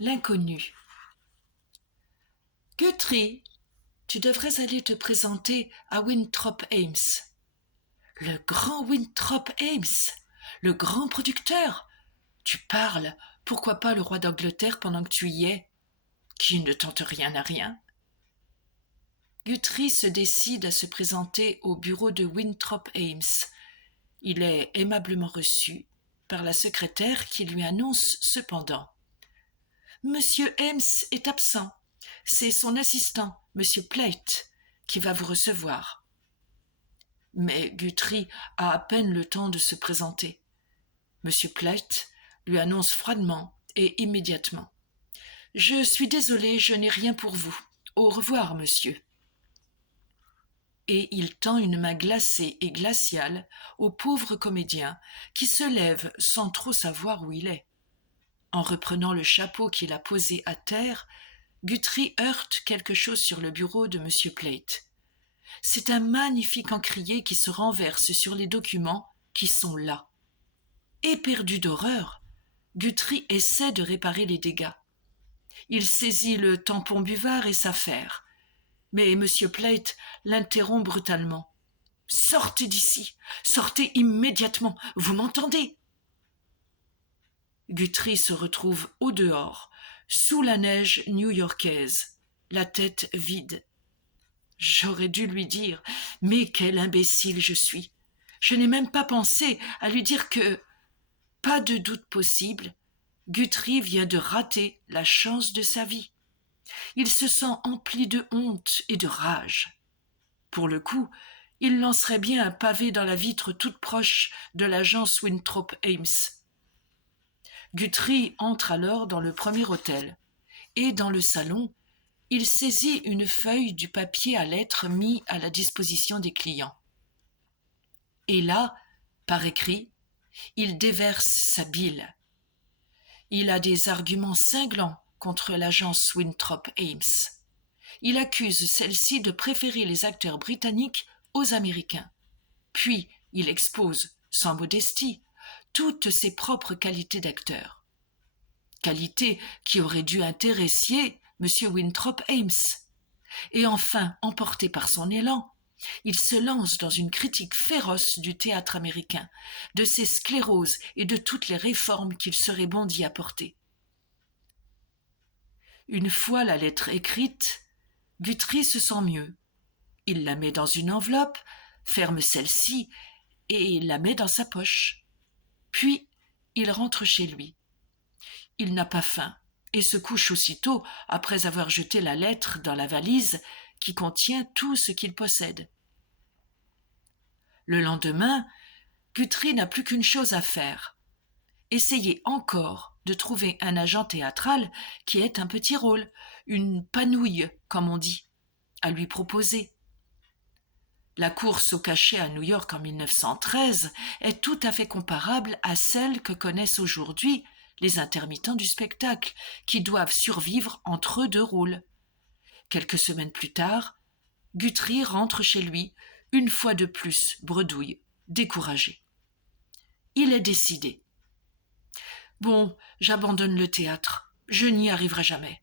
L'inconnu. Guthrie, tu devrais aller te présenter à Winthrop Ames. Le grand Winthrop Ames, le grand producteur. Tu parles, pourquoi pas le roi d'Angleterre pendant que tu y es, qui ne tente rien à rien. Guthrie se décide à se présenter au bureau de Winthrop Ames. Il est aimablement reçu par la secrétaire qui lui annonce cependant: Monsieur Ames est absent. C'est son assistant, Monsieur Plate, qui va vous recevoir. Mais Guthrie a à peine le temps de se présenter. Monsieur Plate lui annonce froidement et immédiatement: Je suis désolé, je n'ai rien pour vous. Au revoir, monsieur. Et il tend une main glacée et glaciale au pauvre comédien qui se lève sans trop savoir où il est. En reprenant le chapeau qu'il a posé à terre, Guthrie heurte quelque chose sur le bureau de M. Plate. C'est un magnifique encrier qui se renverse sur les documents qui sont là. Éperdu d'horreur, Guthrie essaie de réparer les dégâts. Il saisit le tampon buvard et s'affaire. Mais M. Plate l'interrompt brutalement. « Sortez d'ici! Sortez immédiatement! Vous m'entendez ?» Guthrie se retrouve au dehors, sous la neige new-yorkaise, la tête vide. J'aurais dû lui dire, mais quel imbécile je suis. Je n'ai même pas pensé à lui dire que, pas de doute possible, Guthrie vient de rater la chance de sa vie. Il se sent empli de honte et de rage. Pour le coup, il lancerait bien un pavé dans la vitre toute proche de l'agence Winthrop Ames. Guthrie entre alors dans le premier hôtel, et dans le salon, il saisit une feuille du papier à lettres mis à la disposition des clients. Et là, par écrit, il déverse sa bile. Il a des arguments cinglants contre l'agence Winthrop Ames. Il accuse celle-ci de préférer les acteurs britanniques aux Américains. Puis, il expose, sans modestie, toutes ses propres qualités d'acteur. Qualités qui auraient dû intéresser M. Winthrop Ames. Et enfin, emporté par son élan, il se lance dans une critique féroce du théâtre américain, de ses scléroses et de toutes les réformes qu'il serait bon d'y apporter. Une fois la lettre écrite, Guthrie se sent mieux. Il la met dans une enveloppe, ferme celle-ci et la met dans sa poche. Puis, il rentre chez lui. Il n'a pas faim et se couche aussitôt après avoir jeté la lettre dans la valise qui contient tout ce qu'il possède. Le lendemain, Guthrie n'a plus qu'une chose à faire: essayer encore de trouver un agent théâtral qui ait un petit rôle, une panouille, comme on dit, à lui proposer. La course au cachet à New York en 1913 est tout à fait comparable à celle que connaissent aujourd'hui les intermittents du spectacle, qui doivent survivre entre deux rôles. Quelques semaines plus tard, Guthrie rentre chez lui, une fois de plus bredouille, découragé. Il est décidé. Bon, j'abandonne le théâtre. Je n'y arriverai jamais.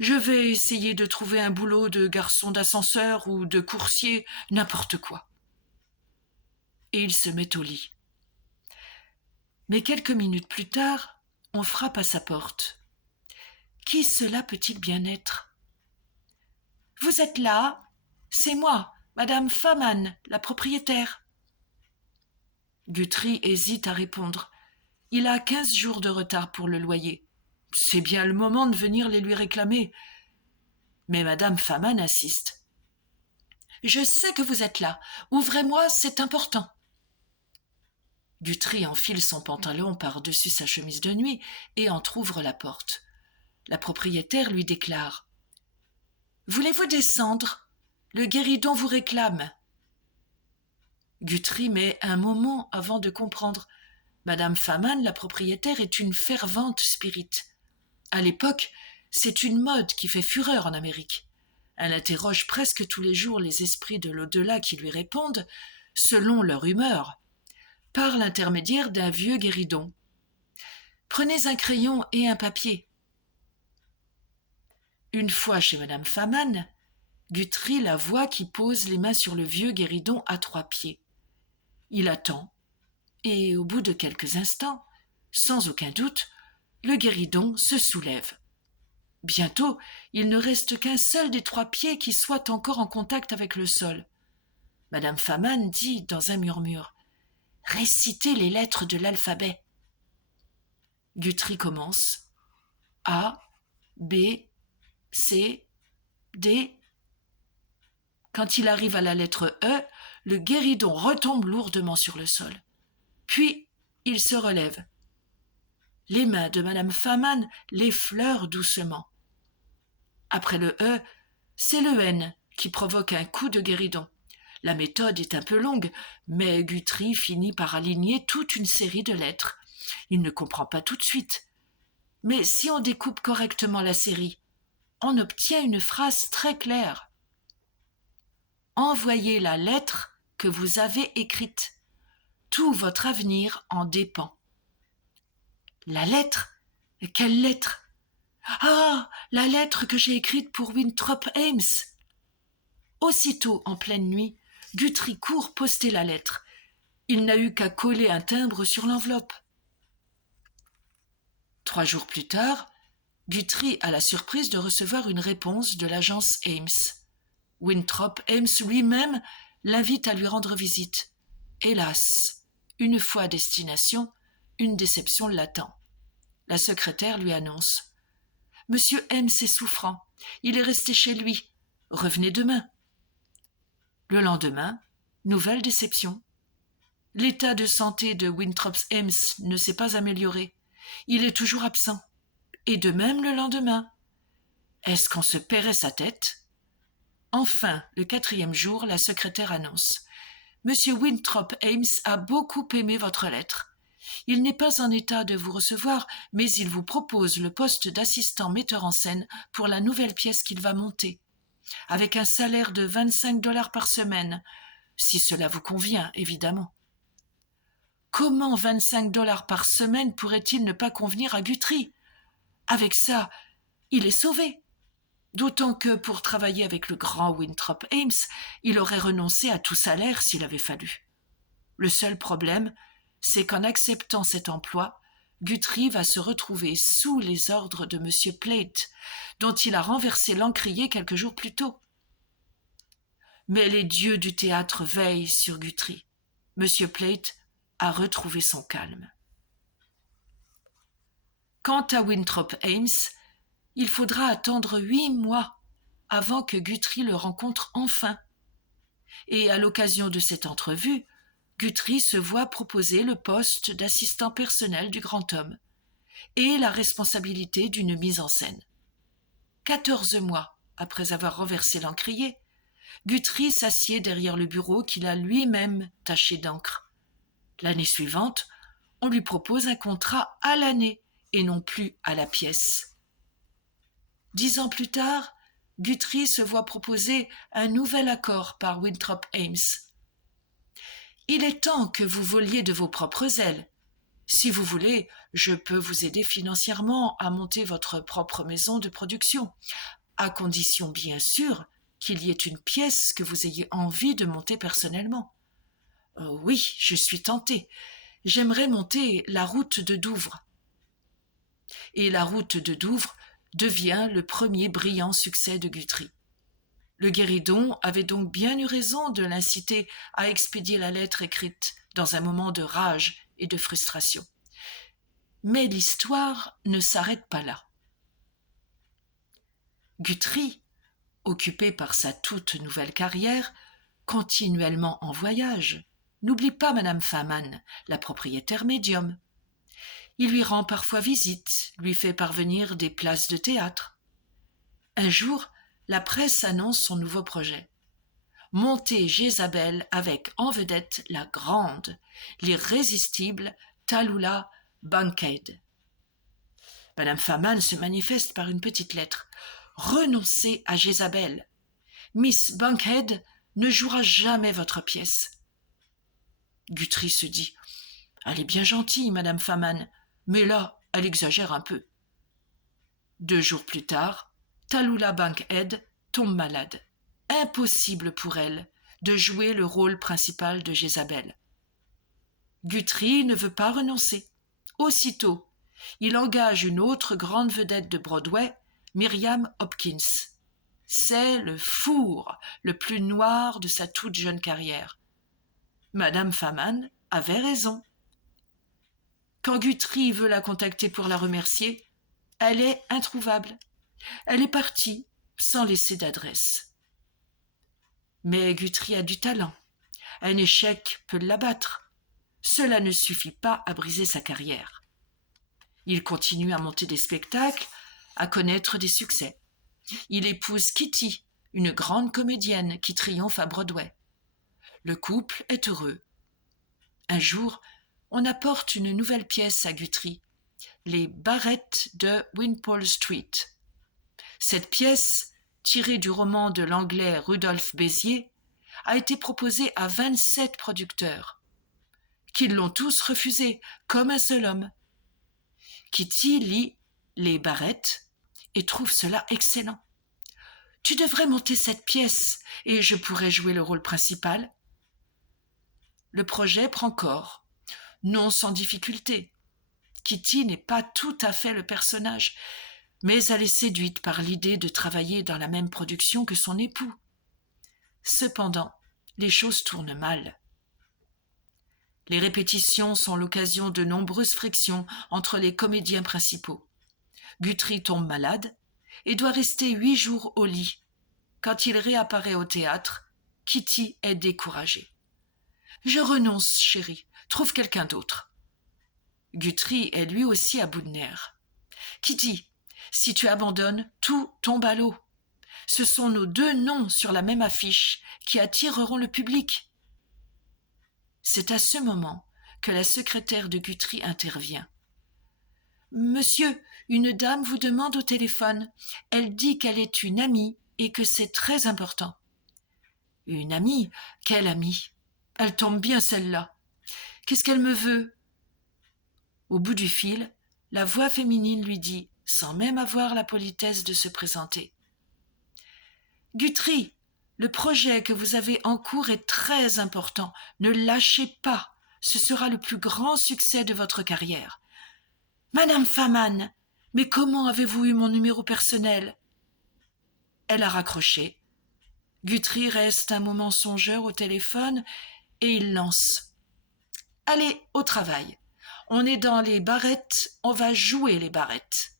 Je vais essayer de trouver un boulot de garçon d'ascenseur ou de coursier, n'importe quoi. Et il se met au lit. Mais quelques minutes plus tard, on frappe à sa porte. Qui cela peut-il bien être ? « Vous êtes là ? C'est moi, Madame Faman, la propriétaire. » Guthrie hésite à répondre. Il a 15 jours de retard pour le loyer. C'est bien le moment de venir les lui réclamer. Mais Madame Faman insiste. « Je sais que vous êtes là. Ouvrez-moi, c'est important. » Guthrie enfile son pantalon par-dessus sa chemise de nuit et entr'ouvre la porte. La propriétaire lui déclare: « Voulez-vous descendre ? Le guéridon vous réclame. » Guthrie met un moment avant de comprendre. Madame Faman, la propriétaire, est une fervente spirite. À l'époque, c'est une mode qui fait fureur en Amérique. Elle interroge presque tous les jours les esprits de l'au-delà qui lui répondent, selon leur humeur, par l'intermédiaire d'un vieux guéridon. « Prenez un crayon et un papier. » Une fois chez madame Faman, Guthrie la voit qui pose les mains sur le vieux guéridon à 3 pieds. Il attend, et au bout de quelques instants, sans aucun doute, le guéridon se soulève. Bientôt, il ne reste qu'un seul des 3 pieds qui soit encore en contact avec le sol. Madame Faman dit dans un murmure « Récitez les lettres de l'alphabet. » Guthrie commence « A, B, C, D. » Quand il arrive à la lettre E, le guéridon retombe lourdement sur le sol. Puis, il se relève. Les mains de madame Faman l'effleurent doucement. Après le E, c'est le N qui provoque un coup de guéridon. La méthode est un peu longue, mais Guthrie finit par aligner toute une série de lettres. Il ne comprend pas tout de suite. Mais si on découpe correctement la série, on obtient une phrase très claire. Envoyez la lettre que vous avez écrite. Tout votre avenir en dépend. La lettre ? Quelle lettre ? Ah, la lettre que j'ai écrite pour Winthrop Ames. Aussitôt, en pleine nuit, Guthrie court poster la lettre. Il n'a eu qu'à coller un timbre sur l'enveloppe. 3 jours plus tard, Guthrie a la surprise de recevoir une réponse de l'agence Ames. Winthrop Ames lui-même l'invite à lui rendre visite. Hélas, une fois à destination, une déception l'attend. La secrétaire lui annonce « Monsieur Ames est souffrant. Il est resté chez lui. Revenez demain. » Le lendemain, nouvelle déception. L'état de santé de Winthrop Ames ne s'est pas amélioré. Il est toujours absent. Et de même le lendemain. Est-ce qu'on se paierait sa tête ? Enfin, le 4e jour, la secrétaire annonce « Monsieur Winthrop Ames a beaucoup aimé votre lettre. Il n'est pas en état de vous recevoir, mais il vous propose le poste d'assistant metteur en scène pour la nouvelle pièce qu'il va monter, avec un salaire de 25 $ par semaine, si cela vous convient, évidemment. » Comment 25 $ par semaine pourrait-il ne pas convenir à Guthrie ? Avec ça, il est sauvé. D'autant que, pour travailler avec le grand Winthrop Ames, il aurait renoncé à tout salaire s'il avait fallu. Le seul problème, c'est qu'en acceptant cet emploi, Guthrie va se retrouver sous les ordres de M. Plate, dont il a renversé l'encrier quelques jours plus tôt. Mais les dieux du théâtre veillent sur Guthrie. M. Plate a retrouvé son calme. Quant à Winthrop Ames, il faudra attendre 8 mois avant que Guthrie le rencontre enfin. Et à l'occasion de cette entrevue, Guthrie se voit proposer le poste d'assistant personnel du grand homme et la responsabilité d'une mise en scène. 14 mois après avoir renversé l'encrier, Guthrie s'assied derrière le bureau qu'il a lui-même taché d'encre. L'année suivante, on lui propose un contrat à l'année et non plus à la pièce. 10 ans plus tard, Guthrie se voit proposer un nouvel accord par Winthrop Ames. « Il est temps que vous voliez de vos propres ailes. Si vous voulez, je peux vous aider financièrement à monter votre propre maison de production, à condition bien sûr qu'il y ait une pièce que vous ayez envie de monter personnellement. » « Oui, je suis tentée. J'aimerais monter La Route de Douvres. » Et La Route de Douvres devient le premier brillant succès de Guthrie. Le guéridon avait donc bien eu raison de l'inciter à expédier la lettre écrite dans un moment de rage et de frustration. Mais l'histoire ne s'arrête pas là. Guthrie, occupé par sa toute nouvelle carrière, continuellement en voyage, n'oublie pas madame Faman, la propriétaire médium. Il lui rend parfois visite, lui fait parvenir des places de théâtre. Un jour, la presse annonce son nouveau projet. Monter Jézabel avec en vedette la grande, l'irrésistible Tallulah Bankhead. Madame Faman se manifeste par une petite lettre. Renoncez à Jézabel. Miss Bankhead ne jouera jamais votre pièce. Guthrie se dit « Elle est bien gentille, madame Faman, mais là, elle exagère un peu. » 2 jours plus tard, Tallulah Bankhead tombe malade. Impossible pour elle de jouer le rôle principal de Jézabel. Guthrie ne veut pas renoncer. Aussitôt, il engage une autre grande vedette de Broadway, Miriam Hopkins. C'est le four le plus noir de sa toute jeune carrière. Madame Faman avait raison. Quand Guthrie veut la contacter pour la remercier, elle est introuvable. Elle est partie sans laisser d'adresse. Mais Guthrie a du talent. Un échec peut l'abattre. Cela ne suffit pas à briser sa carrière. Il continue à monter des spectacles, à connaître des succès. Il épouse Kitty, une grande comédienne qui triomphe à Broadway. Le couple est heureux. Un jour, on apporte une nouvelle pièce à Guthrie, Les Barrettes de Wimpole Street. Cette pièce, tirée du roman de l'anglais Rudolph Bézier, a été proposée à 27 producteurs, qui l'ont tous refusée, comme un seul homme. Kitty lit Les Barrettes et trouve cela excellent. « Tu devrais monter cette pièce et je pourrais jouer le rôle principal. » Le projet prend corps, non sans difficulté. Kitty n'est pas tout à fait le personnage, mais elle est séduite par l'idée de travailler dans la même production que son époux. Cependant, les choses tournent mal. Les répétitions sont l'occasion de nombreuses frictions entre les comédiens principaux. Guthrie tombe malade et doit rester 8 jours au lit. Quand il réapparaît au théâtre, Kitty est découragée. « Je renonce, chérie, trouve quelqu'un d'autre. » Guthrie est lui aussi à bout de nerfs. « Kitty, si tu abandonnes, tout tombe à l'eau. Ce sont nos 2 noms sur la même affiche qui attireront le public. » C'est à ce moment que la secrétaire de Guthrie intervient. « Monsieur, une dame vous demande au téléphone. Elle dit qu'elle est une amie et que c'est très important. »« Une amie ? Quelle amie ? Elle tombe bien celle-là. Qu'est-ce qu'elle me veut ?» Au bout du fil, la voix féminine lui dit, sans même avoir la politesse de se présenter. « Guthrie, le projet que vous avez en cours est très important. Ne lâchez pas. Ce sera le plus grand succès de votre carrière. »« Madame Faman, mais comment avez-vous eu mon numéro personnel ?» Elle a raccroché. Guthrie reste un moment songeur au téléphone et il lance. « Allez, au travail. On est dans les Barrettes, on va jouer les Barrettes. »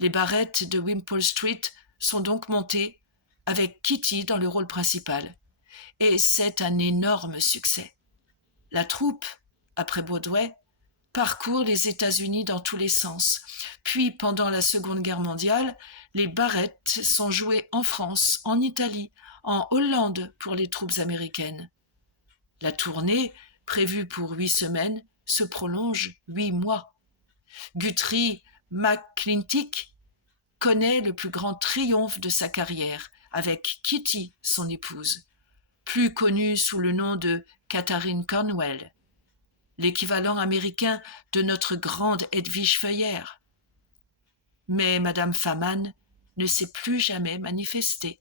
Les Barrettes de Wimpole Street sont donc montées avec Kitty dans le rôle principal. Et c'est un énorme succès. La troupe, après Broadway, parcourt les États-Unis dans tous les sens. Puis, pendant la Seconde Guerre mondiale, les Barrettes sont jouées en France, en Italie, en Hollande pour les troupes américaines. La tournée, prévue pour 8 semaines, se prolonge 8 mois. Guthrie McClintic connaît le plus grand triomphe de sa carrière avec Kitty, son épouse, plus connue sous le nom de Katharine Cornwell, l'équivalent américain de notre grande Edwige Feuillère. Mais Madame Faman ne s'est plus jamais manifestée.